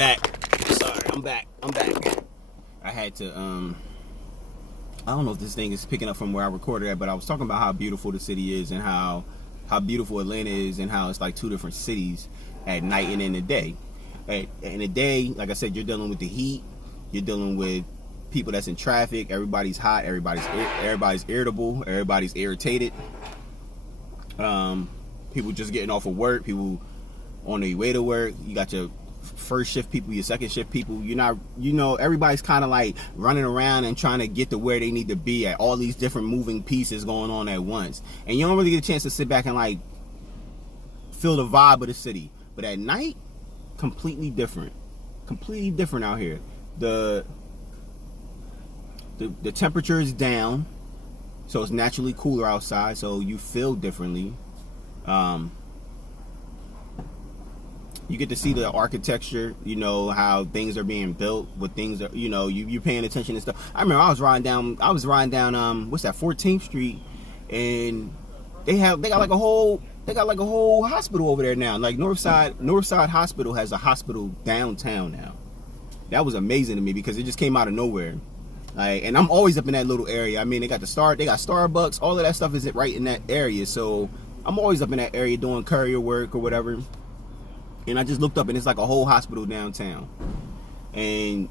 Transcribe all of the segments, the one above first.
back. Sorry, I'm back. I had to, I don't know if this thing is picking up from where I recorded at, but I was talking about how beautiful the city is and how beautiful Atlanta is and how it's like two different cities at night and in the day. In the day, like I said, you're dealing with the heat. You're dealing with people that's in traffic. Everybody's hot. Everybody's irritable. Everybody's irritated. People just getting off of work. People on their way to work. You got your first shift people, your second shift people. Everybody's kind of like running around and trying to get to where they need to be at all these different moving pieces going on at once. And you don't really get a chance to sit back and like feel the vibe of the city. But at night, completely different out here. The temperature is down, so it's naturally cooler outside, so you feel differently. You get to see the architecture, how things are being built, what things are, you're paying attention and stuff. I remember I was riding down, what's that, 14th Street, and they got like a whole hospital over there now. Like Northside Hospital has a hospital downtown now. That was amazing to me because it just came out of nowhere. Like, and I'm always up in that little area. I mean, they got Starbucks, all of that stuff is right in that area. So I'm always up in that area doing courier work or whatever. And I just looked up and it's like a whole hospital downtown. And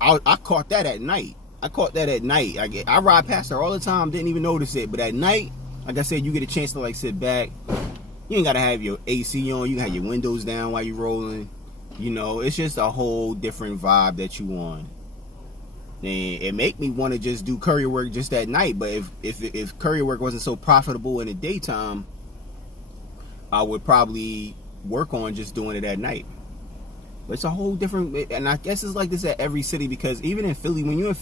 I caught that at night. I ride past there all the time, didn't even notice it. But at night, like I said, you get a chance to like sit back. You ain't gotta have your AC on. You can have your windows down while you're rolling. It's just a whole different vibe that you on. And it make me want to just do courier work just at night. But if courier work wasn't so profitable in the daytime, I would probably work on just doing it at night. But it's a whole different, and I guess it's like this at every city, because even in Philly, when you're in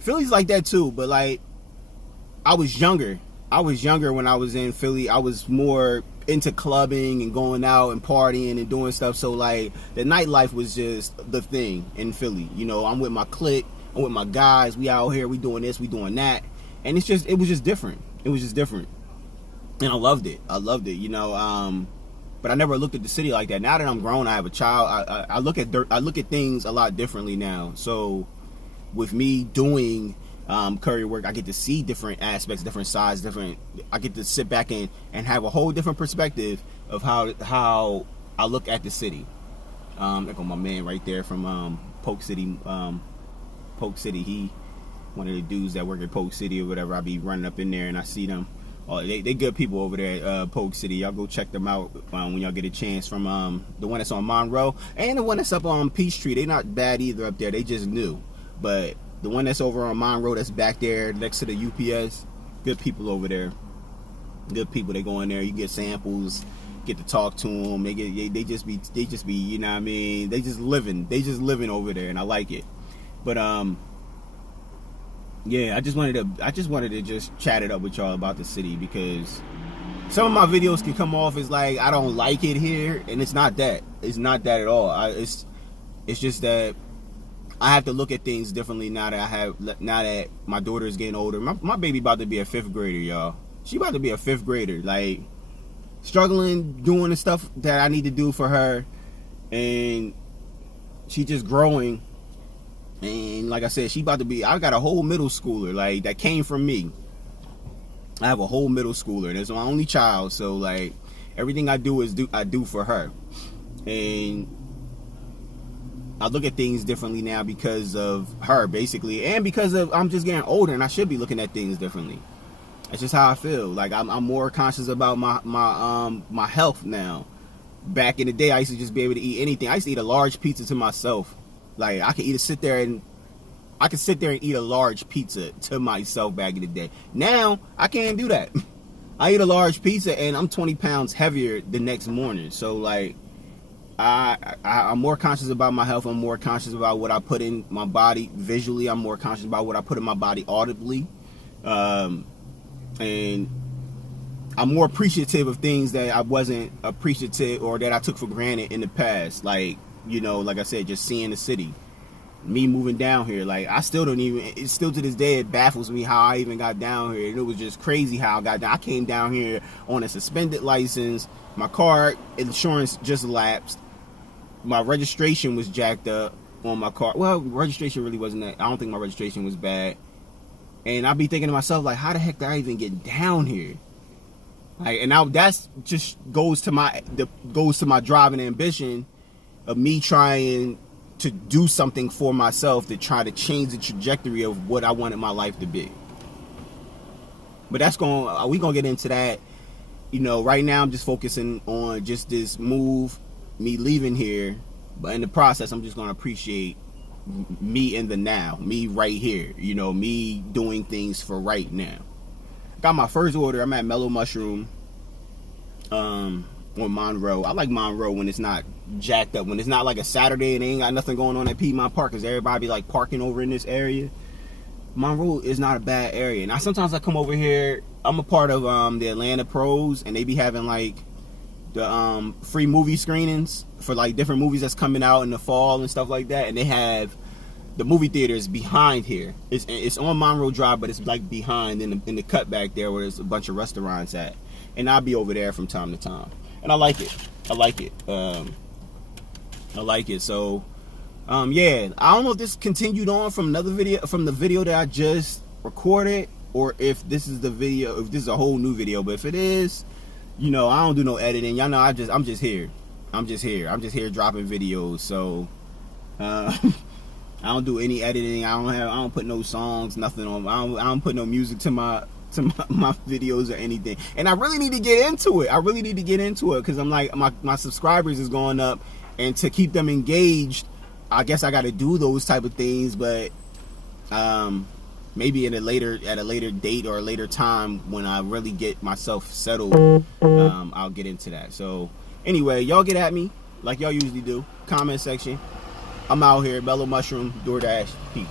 Philly's like that too. But like, I was younger when I was in Philly. I was more into clubbing and going out and partying and doing stuff. So like, the nightlife was just the thing in Philly. I'm with my clique, I'm with my guys, we out here, we doing this, we doing that. And it was just different. And I loved it. But I never looked at the city like that. Now that I'm grown, I have a child, I look at things a lot differently now. So with me doing courier work, I get to see different aspects, different sides, I get to sit back and have a whole different perspective of how I look at the city. There go my man right there from Polk City. He one of the dudes that work at Polk City or whatever. I be running up in there and I see them. Oh, they good people over there at Polk City. Y'all go check them out when y'all get a chance. From the one that's on Monroe and the one that's up on Peachtree. They not bad either up there. They just new. But the one that's over on Monroe, that's back there next to the UPS, good people over there. Good people. They go in there. You get samples. Get to talk to them. They just be. You know what I mean? They just living over there, and I like it. But yeah, I just wanted to just chat it up with y'all about the city, because some of my videos can come off as like I don't like it here, and it's not that. It's not that at all. It's just that I have to look at things differently now that my daughter is getting older. My baby about to be a 5th grader, y'all. She about to be a 5th grader, like struggling doing the stuff that I need to do for her, and she just growing. And like I said, I got a whole middle schooler, like, that came from me. I have a whole middle schooler, and it's my only child, so like everything I do for her. And I look at things differently now because of her, basically, and because of I'm just getting older, and I should be looking at things differently. That's just how I feel. Like I'm more conscious about my health now. Back in the day, I used to just be able to eat anything. I used to eat a large pizza to myself. Like, I could sit there and eat a large pizza to myself back in the day. Now I can't do that. I eat a large pizza and I'm 20 pounds heavier the next morning. So like, I'm more conscious about my health. I'm more conscious about what I put in my body visually. I'm more conscious about what I put in my body audibly. And I'm more appreciative of things that I wasn't appreciative or that I took for granted in the past. Like, like I said, just seeing the city, me moving down here. Like, it's still to this day, it baffles me how I even got down here. And it was just crazy how I got down. I came down here on a suspended license. My car insurance just lapsed. my registration was jacked up on my car. Well, registration really wasn't that. I don't think my registration was bad. And I'd be thinking to myself, like, how the heck did I even get down here? Like, and now that's just goes to my drive and ambition of me trying to do something for myself to try to change the trajectory of what I wanted my life to be. But that's we gonna get into that. You know, right now I'm just focusing on just this move, me leaving here. But in the process, I'm just gonna appreciate me in the now, me right here. You know, me doing things for right now. Got my first order. I'm at Mellow Mushroom on Monroe. I like Monroe when it's not jacked up, when it's not like a Saturday and they ain't got nothing going on at Piedmont Park, because everybody be like parking over in this area. Monroe is not a bad area. Now sometimes I come over here. I'm a part of the Atlanta Pros, and they be having like the free movie screenings for like different movies that's coming out in the fall and stuff like that. And they have the movie theaters behind here. It's on Monroe Drive, but it's like behind in the cut back there where there's a bunch of restaurants at. And I'll be over there from time to time, and I like it. I like it. So, yeah. I don't know if this continued on from the video that I just recorded, or if this is the video, if this is a whole new video. But if it is, you know, I don't do no editing. Y'all know I'm just here. I'm just here dropping videos. So, I don't do any editing. I don't put no songs, nothing on. I don't put no music to my videos or anything. And I really need to get into it. Because I'm like, my subscribers is going up, and to keep them engaged, I guess I got to do those type of things. But maybe at a later date or a later time when I really get myself settled, I'll get into that. So anyway, y'all get at me like y'all usually do. Comment section. I'm out here. Mellow Mushroom, DoorDash. Peace.